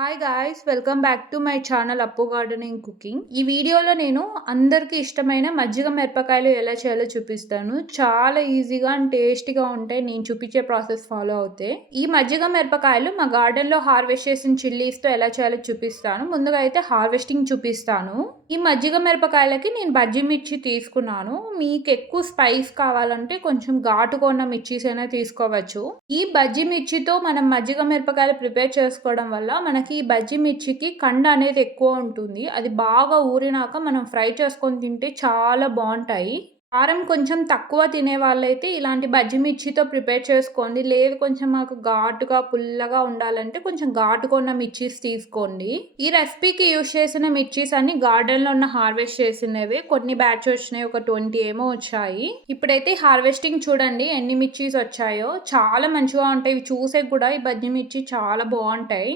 Hi guys welcome back to my channel Appu gardening cooking ఈ వీడియోలో నేను అందరికీ ఇష్టమైన మజ్జిగ మిరపకాయలు ఎలా చేయాలో చూపిస్తాను. చాలా ఈజీగా అండ్ టేస్టీగా ఉంటాయి. నేను చూపించే ప్రాసెస్ ఫాలో అవుతే. ఈ మజ్జిగ మిరపకాయలు మా గార్డెన్లో హార్వెస్ట్ చేసిన చిల్లీస్తో ఎలా చేయాలో చూపిస్తాను. ముందుగా అయితే హార్వెస్టింగ్ చూపిస్తాను. ఈ మజ్జిగ మిరపకాయలకి నేను బజ్జి మిర్చి తీసుకున్నాను. మీకు ఎక్కువ స్పైస్ కావాలంటే కొంచెం ఘాటుగా ఉన్న మిర్చీస్ అయినా తీసుకోవచ్చు. ఈ బజ్జి మిర్చితో మనం మజ్జిగ మిరపకాయలు ప్రిపేర్ చేసుకోవడం వల్ల మనకి ఈ బజ్జి మిర్చికి కండ అనేది ఎక్కువ ఉంటుంది. అది బాగా ఊరినాక మనం ఫ్రై చేసుకొని తింటే చాలా బాగుంటాయి. కారం కొంచెం తక్కువ తినే వాళ్ళైతే ఇలాంటి బజ్జి మిర్చితో ప్రిపేర్ చేసుకోండి. లేదు కొంచెం మాకు ఘాటుగా పుల్లగా ఉండాలంటే కొంచెం ఘాటుగా ఉన్న మిర్చీస్ తీసుకోండి. ఈ రెసిపీకి యూజ్ చేసిన మిర్చీస్ అన్ని గార్డెన్లో ఉన్న హార్వెస్ట్ చేసినవి. కొన్ని బ్యాచ్ వచ్చినాయి ఒక ట్వంటీ ఏమో వచ్చాయి. ఇప్పుడైతే హార్వెస్టింగ్ చూడండి ఎన్ని మిర్చీస్ వచ్చాయో. చాలా మంచిగా ఉంటాయి. ఇవి చూసే కూడా ఈ బజ్జి మిర్చి చాలా బాగుంటాయి.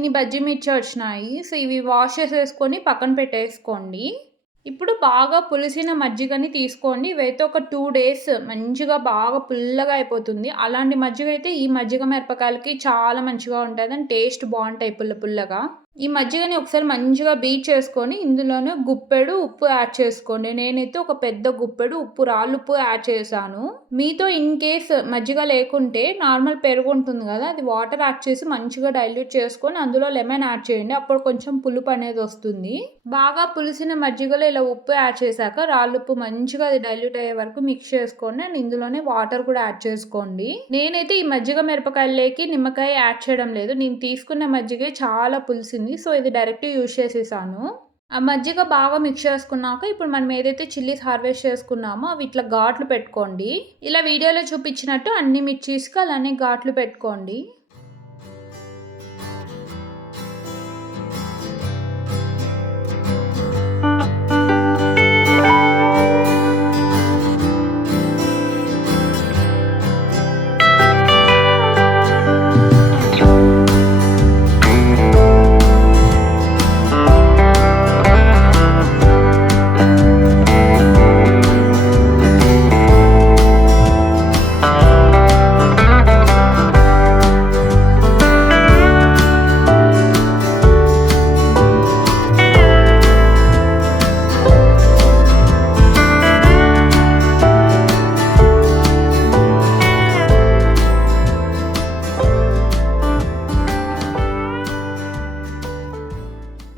ఇన్ని బజ్జి మిర్చి వచ్చినాయి? సో ఇవి వాష్ చేసేసుకొని పక్కన పెట్టేసుకోండి. ఇప్పుడు బాగా పులిసిన మజ్జిగని తీసుకోండి. ఇవైతే ఒక టూ డేస్ మంచిగా బాగా పుల్లగా అయిపోతుంది. అలాంటి మజ్జిగ అయితే ఈ మజ్జిగ మిరపకాయలకి చాలా మంచిగా ఉంటుంది. అండ్ టేస్ట్ బాగుంటాయి పుల్ల పుల్లగా. ఈ మజ్జిగని ఒకసారి మంచిగా బీట్ చేసుకొని ఇందులోనే గుప్పెడు ఉప్పు యాడ్ చేసుకోండి. నేనైతే ఒక పెద్ద గుప్పెడు ఉప్పు రాళ్ళు ఉప్పు యాడ్ చేశాను. మీతో ఇన్ కేస్ మజ్జిగ లేకుంటే నార్మల్ పెరుగు ఉంటుంది కదా అది వాటర్ యాడ్ చేసి మంచిగా డైల్యూట్ చేసుకొని అందులో లెమన్ యాడ్ చేయండి. అప్పుడు కొంచెం పులుపు అనేది వస్తుంది. బాగా పులిసిన మజ్జిగలో ఇలా ఉప్పు యాడ్ చేశాక రాళ్ళుప్పు మంచిగా అది డైల్యూట్ అయ్యే వరకు మిక్స్ చేసుకోండి. అండ్ ఇందులోనే వాటర్ కూడా యాడ్ చేసుకోండి. నేనైతే ఈ మజ్జిగ మిరపకాయలకి నిమ్మకాయ యాడ్ చేయడం లేదు. నేను తీసుకున్న మజ్జిగ చాలా పులిసింది. సో ఇది డైరెక్ట్ యూజ్ చేసేసాను. ఆ మజ్జిగ బాగా మిక్స్ చేసుకున్నాక ఇప్పుడు మనం ఏదైతే చిల్లీస్ హార్వెస్ట్ చేసుకున్నామో అవి ఇట్లా ఘాట్లు పెట్టుకోండి. ఇలా వీడియోలో చూపించినట్టు అన్ని మిర్చీస్కి అలానే ఘాట్లు పెట్టుకోండి.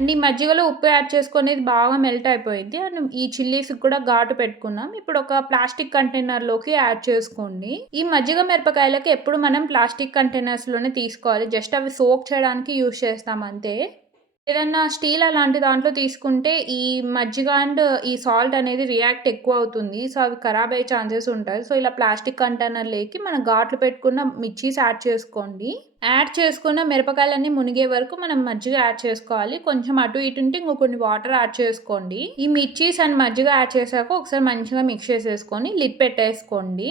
అండ్ ఈ మజ్జిగలో ఉప్పు యాడ్ చేసుకునేది బాగా మెల్ట్ అయిపోయింది. అండ్ ఈ చిల్లీస్కి కూడా ఘాటు పెట్టుకున్నాం. ఇప్పుడు ఒక ప్లాస్టిక్ కంటైనర్లోకి యాడ్ చేసుకోండి. ఈ మజ్జిగ మిరపకాయలకి ఎప్పుడు మనం ప్లాస్టిక్ కంటైనర్స్లోనే తీసుకోవాలి. జస్ట్ అవి సోక్ చేయడానికి యూస్ చేస్తాం అంతే. ఏదన్నా స్టీల్ అలాంటి దాంట్లో తీసుకుంటే ఈ మజ్జిగ అండ్ ఈ సాల్ట్ అనేది రియాక్ట్ ఎక్కువ అవుతుంది. సో అవి ఖరాబ్ అయ్యే ఛాన్సెస్ ఉంటాయి. సో ఇలా ప్లాస్టిక్ కంటైనర్లోకి మనం ఘాట్లు పెట్టుకున్న మిర్చీస్ యాడ్ చేసుకోండి. యాడ్ చేసుకున్న మిరపకాయలన్నీ మునిగే వరకు మనం మజ్జిగ యాడ్ చేసుకోవాలి. కొంచెం అటు ఇటు ఉంటే ఇంకో కొన్ని వాటర్ యాడ్ చేసుకోండి. ఈ మిర్చీస్ అండ్ మజ్జిగ యాడ్ చేశాక ఒకసారి మంచిగా మిక్స్ చేసేసుకొని లిడ్ పెట్టేసుకోండి.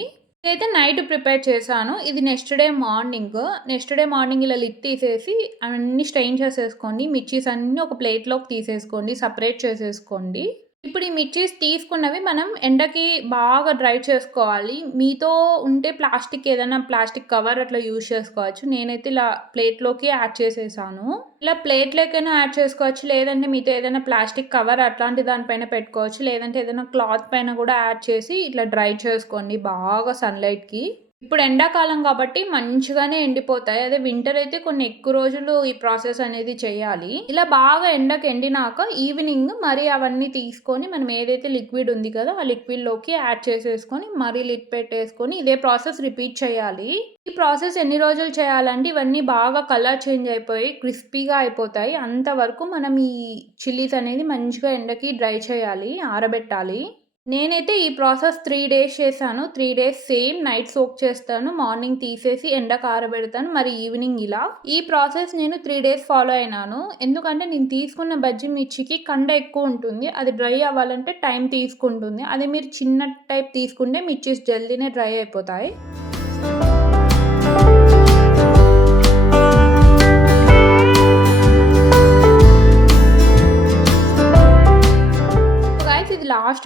అయితే నైట్ ప్రిపేర్ చేశాను. ఇది next day morning. Next day morning ఇలా లిట్ తీసేసి అన్నీ స్ట్రెయిన్ చేసేసుకోండి. మిర్చీస్ అన్నీ ఒక ప్లేట్లోకి తీసేసుకోండి. సపరేట్ చేసేసుకోండి. ఇప్పుడు ఈ మిర్చీస్ తీసుకున్నవి మనం ఎండకి బాగా డ్రై చేసుకోవాలి. మీతో ఉంటే ప్లాస్టిక్ ఏదైనా ప్లాస్టిక్ కవర్ అట్లా యూజ్ చేసుకోవచ్చు. నేనైతే ఇలా ప్లేట్‌లోకి యాడ్ చేసేసాను. ఇలా ప్లేట్‌లోకైనా యాడ్ చేసుకోవచ్చు. లేదంటే మీతో ఏదైనా ప్లాస్టిక్ కవర్ అట్లాంటి దానిపైన పెట్టుకోవచ్చు. లేదంటే ఏదైనా క్లాత్ పైన కూడా యాడ్ చేసి ఇట్లా డ్రై చేసుకోండి బాగా సన్‌లైట్‌కి. ఇప్పుడు ఎండాకాలం కాబట్టి మంచిగానే ఎండిపోతాయి. అదే వింటర్ అయితే కొన్ని ఎక్కువ రోజులు ఈ ప్రాసెస్ అనేది చేయాలి. ఇలా బాగా ఎండకు ఎండినాక ఈవినింగ్ మరి అవన్నీ తీసుకొని మనం ఏదైతే లిక్విడ్ ఉంది కదా! ఆ లిక్విడ్‌లోకి యాడ్ చేసేసుకొని మరీ లిట్ పెట్టేసుకొని ఇదే ప్రాసెస్ రిపీట్ చేయాలి. ఈ ప్రాసెస్ ఎన్ని రోజులు చేయాలంటే ఇవన్నీ బాగా కలర్ చేంజ్ అయిపోయి క్రిస్పీగా అయిపోతాయి. అంతవరకు మనం ఈ చిల్లీస్ అనేది మంచిగా ఎండకి డ్రై చేయాలి. ఆరబెట్టాలి. నేనైతే ఈ ప్రాసెస్ త్రీ డేస్ చేశాను. Three days same night soak చేస్తాను. మార్నింగ్ తీసేసి ఎండకు ఆరబెడతాను. మరి ఈవినింగ్ ఇలా. ఈ ప్రాసెస్ నేను త్రీ డేస్ ఫాలో అయినాను. ఎందుకంటే నేను తీసుకున్న బజ్జి మిర్చికి కండ ఎక్కువ ఉంటుంది. అది డ్రై అవ్వాలంటే టైం తీసుకుంటుంది. అదే మీరు చిన్న టైప్ తీసుకుంటే మిర్చిస్ జల్దీనే డ్రై అయిపోతాయి.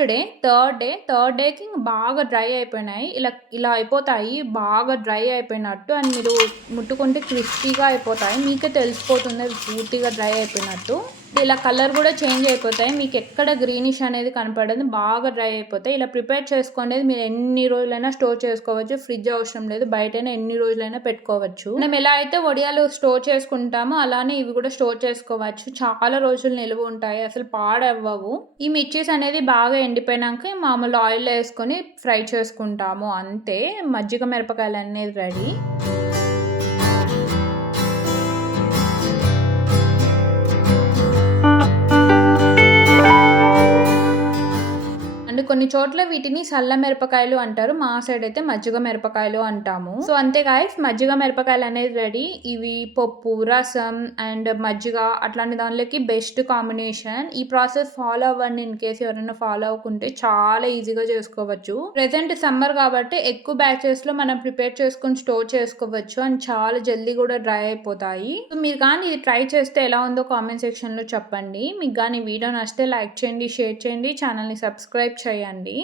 డే. Third day. థర్డ్ డేకి బాగా డ్రై అయిపోయినాయి. ఇలా ఇలా అయిపోతాయి. బాగా డ్రై అయిపోయినట్టు అండ్ మీరు ముట్టుకుంటే క్రిస్పీగా అయిపోతాయి. మీకే తెలిసిపోతుంది పూర్తిగా డ్రై అయిపోయినట్టు. ఇలా కలర్ కూడా చేంజ్ అయిపోతాయి. మీకు ఎక్కడ గ్రీనిష్ అనేది కనపడదు. బాగా డ్రై అయిపోతాయి. ఇలా ప్రిపేర్ చేసుకునేది మీరు ఎన్ని రోజులైనా స్టోర్ చేసుకోవచ్చు. ఫ్రిడ్జ్ అవసరం లేదు. బయటైనా ఎన్ని రోజులైనా పెట్టుకోవచ్చు. మనం ఎలా అయితే వడియాలు స్టోర్ చేసుకుంటామో అలానే ఇవి కూడా స్టోర్ చేసుకోవచ్చు. చాలా రోజులు నిలువ ఉంటాయి. అసలు పాడవ్వవు. ఈ మిర్చీస్ అనేది బాగా ఎండిపోయినాక మామూలు ఆయిల్‌లో వేసుకొని ఫ్రై చేసుకుంటాము అంతే. మజ్జిగ మిరపకాయలు అనేది రెడీ. కొన్ని చోట్ల వీటిని సల్ల మిరపకాయలు అంటారు. మా సైడ్ అయితే మజ్జిగ మిరపకాయలు అంటాము. సో అంతే గాయ్స్ మజ్జిగ మిరపకాయలు అనేది రెడీ. ఇవి పప్పు, రసం అండ్ మజ్జిగ అట్లాంటి దానిలోకి బెస్ట్ కాంబినేషన్. ఈ ప్రాసెస్ ఫాలో అవ్వండి ఇన్ కేస్ ఎవరైనా ఫాలో అవ్వకుంటే చాలా ఈజీగా చేసుకోవచ్చు. ప్రెసెంట్ సమ్మర్ కాబట్టి ఎక్కువ బ్యాచెస్లో మనం ప్రిపేర్ చేసుకొని స్టోర్ చేసుకోవచ్చు. అండ్ చాలా జల్దీ కూడా డ్రై అయిపోతాయి. సో మీరు కానీ ఇది ట్రై చేస్తే ఎలా ఉందో కామెంట్ సెక్షన్లో చెప్పండి. మీకు కానీ వీడియో నచ్చితే లైక్ చేయండి, షేర్ చేయండి, ఛానల్ని సబ్స్క్రైబ్ చేయండి.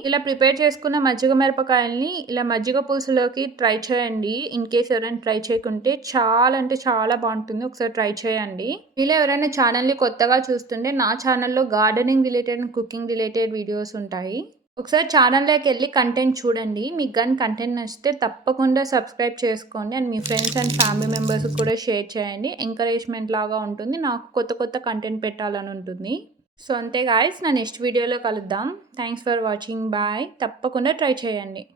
ఇలా ప్రిపేర్ చేసుకున్న మజ్జిగ మిరపకాయల్ని ఇలా మజ్జిగ పులుసులోకి ట్రై చేయండి. ఇన్ కేస్ ఎవరైనా ట్రై చేయకుంటే చాలా అంటే చాలా బాగుంటుంది. ఒకసారి ట్రై చేయండి. మీలో ఎవరైనా ఛానల్‌ని కొత్తగా చూస్తుంటే నా ఛానల్‌లో gardening related and cooking related videos ఉంటాయి. ఒకసారి ఛానల్‌లోకి వెళ్ళి కంటెంట్ చూడండి. మీకు కానీ కంటెంట్ నచ్చితే తప్పకుండా సబ్స్క్రైబ్ చేసుకోండి. అండ్ మీ ఫ్రెండ్స్ అండ్ ఫ్యామిలీ మెంబర్స్‌కి కూడా షేర్ చేయండి. ఎంకరేజ్‌మెంట్ లాగా ఉంటుంది. నాకు కొత్త కొత్త కంటెంట్ పెట్టాలని ఉంటుంది. సో అంతే గాయ్స్ నా నెక్స్ట్ వీడియోలో కలుద్దాం. Thanks for watching. బాయ్. తప్పకుండా ట్రై చేయండి.